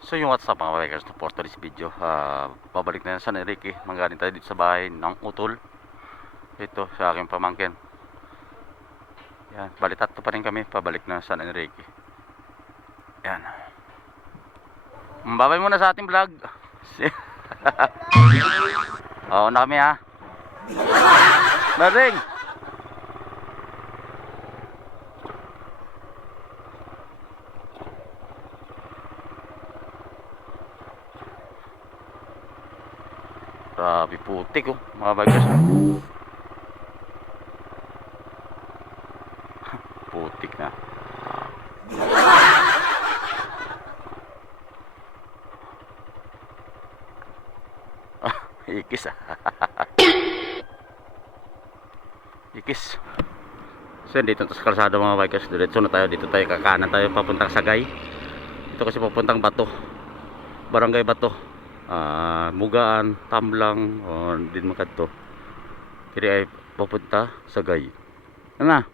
So yung what's up mga bikers, to for today's video, pabalik na yan sa Enrique. Manggaling tayo dito sa bahay ng utol. Ito sa aking pamangkin. Yan, bali tatlo pa rin kami, pabalik na sa Enrique. Yan. Babay muna sa ating vlog. Oo na kami ha. Maring. Grabe putik oh, mga bikers. Putik na. Ikis ah. Ikis. So dito sa kalsada mga bikers, diretso na tayo. Dito tayo kakanan tayo papuntang Sagay. Ito kasi papuntang Bato, Barangay Bato, Mugaan, Tamblang o din makadto. Kiri ay papunta Sagay. Ano na?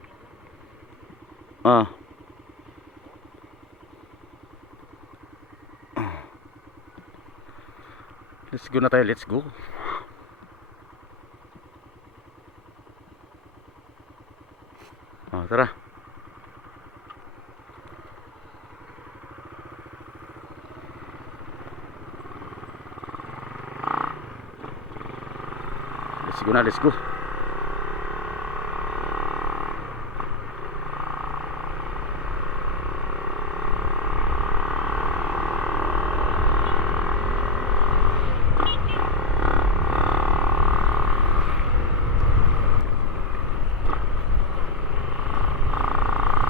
Let's go na tayo, let's go. Tara. Let's go na, let's go.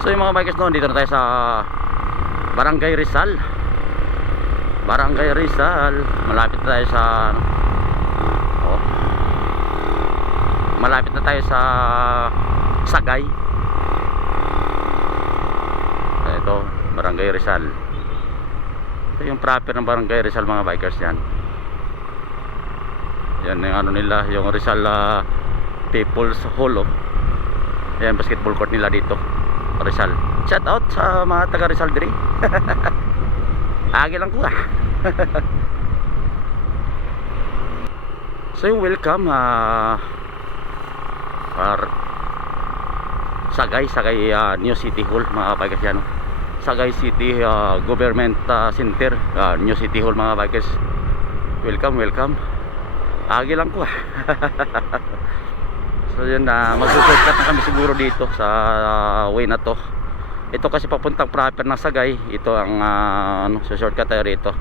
So yung mga bikers doon, dito na tayo sa Barangay Rizal. Barangay Rizal. Malapit na tayo sa malapit na tayo sa Sagay. Ito, Barangay Rizal. Ito yung proper ng Barangay Rizal mga bikers yan. Yan yung ano nila, yung Rizal People's Hall. Yan, basketball court nila dito, Rizal. Shout out sa mga taga Rizal diri. Agi lang ko ah. So yung welcome Sagay New City Hall mga bikers yan. Sagay City Government Center, New City Hall mga bikers. Welcome, welcome. Agi lang ko ah. So yun na, magsusurkat na kami siguro dito sa way na to. Ito kasi papuntang proper ng Sagay. Ito ang shortcut tayo rito.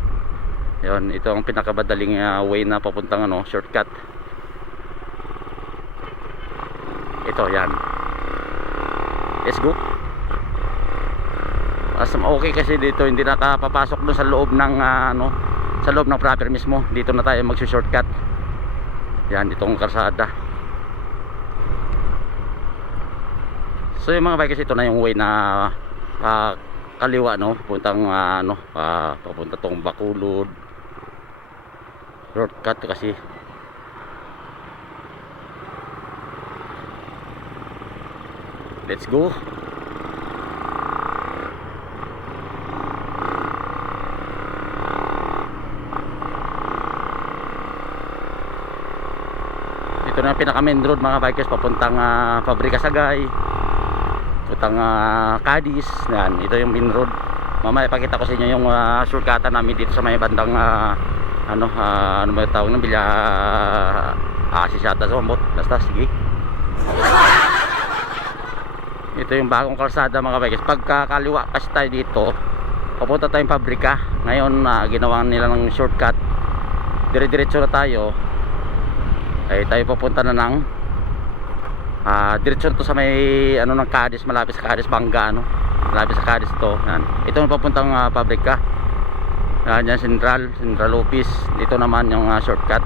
Yun, ito ang pinakabadaling way na papuntang shortcut. Ito, yan. Let's go. Okay kasi dito hindi nakapapasok doon sa loob ng sa loob ng proper mismo. Dito na tayo magsushortcut. Yan, itong kalsada. So yung mga bikers, ito na yung way na kaliwa puntang papunta tong Bacolod. Shortcut kasi. Let's go. Ito na pinaka main road mga bikers papuntang Pabrika Sagay, papuntang Cadiz. Yan, ito yung main road. Mamaya pakita ko sa inyo yung shortcutan namin dito sa may bandang ano ba tawag ng Bilya Asisata sa Mambot. Basta sige. Ito yung bagong kalsada mga bikers. Pagkakaliwa kasi tayo dito, papunta tayong Pabrika. Ngayon ginawa nila ng shortcut. Dire-diretso na tayo. Ay tayo papunta na ng diretso to sa may ng Cadiz, malapit sa Cadiz, Bangga malapit sa Cadiz to. Yan. Ito yung papuntang Pabrika. Yan Central Office. Dito naman yung shortcut.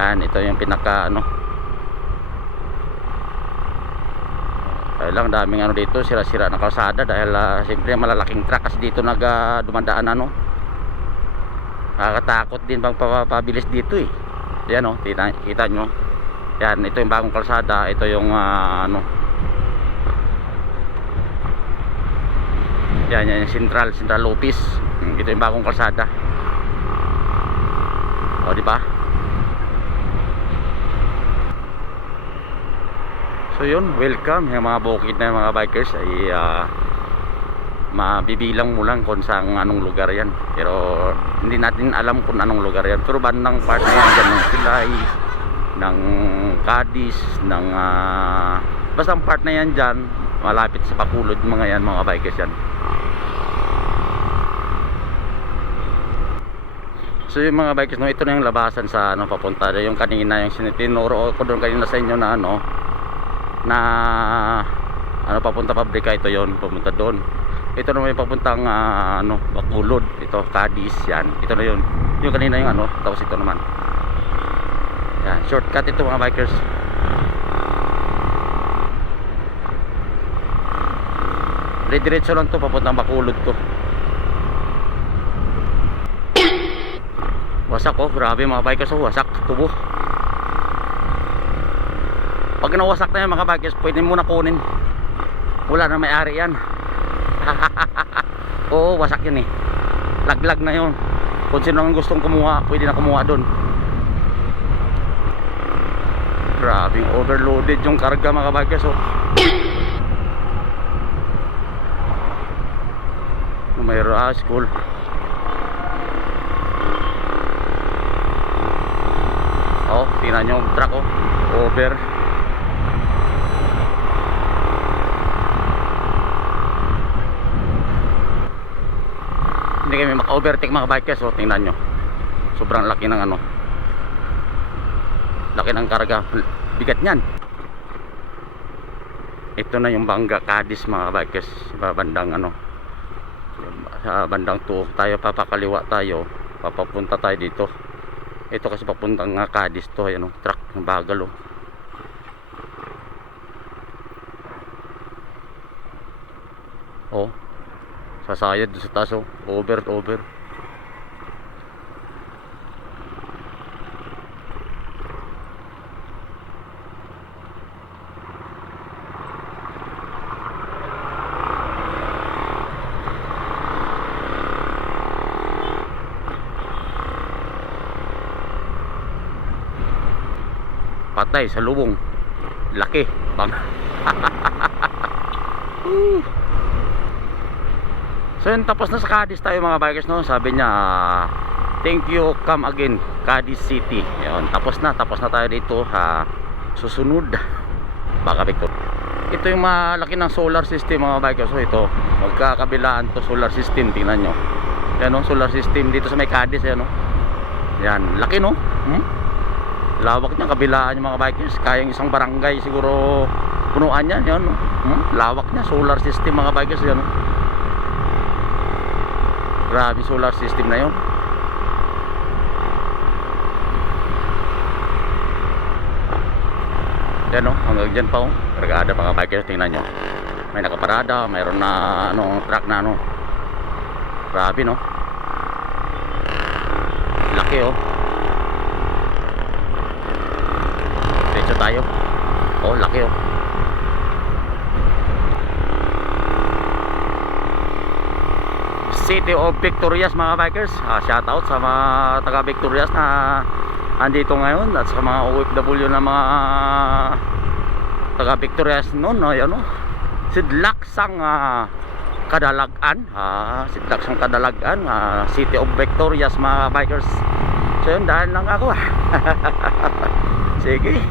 Yan, ito yung pinaka lang daming dito, sira-sira na kalsada dahil siyempre malalaking truck kasi dito dumadaan nakakatakot din pag papabilis dito eh. Yan kita nyo. Yan, ito yung bagong kalsada. Ito yung yan yung Central Office. Ito yung bagong kalsada. O, di ba? So yun, welcome yung mga bukid na yung mga bikers ay mabibilang mo lang kung saan anong lugar yan. Pero hindi natin alam kung anong lugar yan. Pero bandang part na yan dyan ng Silay, ng Cadiz, ng basta ang part na yan dyan malapit sa Bacolod, mga yan, mga bikers yan. So yung mga bikers, no, ito na yung labasan sa papunta. Yung kanina, yung sintinuro ko doon kanina sa inyo na papunta pabrika, ito yon, papunta doon. Ito naman yung papuntang Bacolod, ito Cadiz yan. Ito na yun. Yung kanina yung tapos ito naman. Yan, shortcut ito mga bikers. Diretso lang to papuntang Bacolod to. Wasak grabe mga bikers, wasak tubo. Pag nawasak na yan mga bikers, pwede mo na kunin. Wala na may-ari yan. Oo, wasak yun eh. Laglag na yun. Kung sino ang gustong kumuha, pwede na kumuha doon. Grabing overloaded yung karga mga bikers. Mayroon school. Tingnan nyo yung truck over. Hindi kami maka-overtake mga bikers. Tingnan nyo, sobrang laki ng laki ng karga, bigat nyan. Ito na yung Bangga Cadiz mga bikers. Bandang sa bandang 2 tayo, papakaliwa tayo, papapunta tayo dito. Ito kasi papuntang Cadiz to. Ayan truck ng bagal sasayad sa taas over. Patay sa lubong, laki bang. So yun, tapos na sa Cadiz tayo mga bikers, no? Sabi niya thank you, come again Cadiz City. Yun, tapos na tayo dito. Susunod baka Victor. Ito yung malaki ng solar system mga bikers. So ito, magkakabilaan to solar system. Tingnan nyo yan, solar system dito sa may Cadiz. Yan, yan, laki no. Lawak niya, kabilaan yung mga bikers. Kayang isang barangay siguro punuan yan. Yan, lawak niya, solar system mga bikers. Yan, grabe solar system na yun. Yan hanggang dyan pa kargada mga bikers. Tingnan nyo, may nakaparada, mayroon na truck na grabe no, laki diretso tayo. Laki City of Victorias mga bikers. Shout out sa mga taga Victorias na andito ngayon, at sa mga OFW na mga taga Victorias noon. Sidlaksang Kadalagan, Sidlaksang Kadalagan, City of Victorias mga bikers. So yun, dahil lang ako. Sige.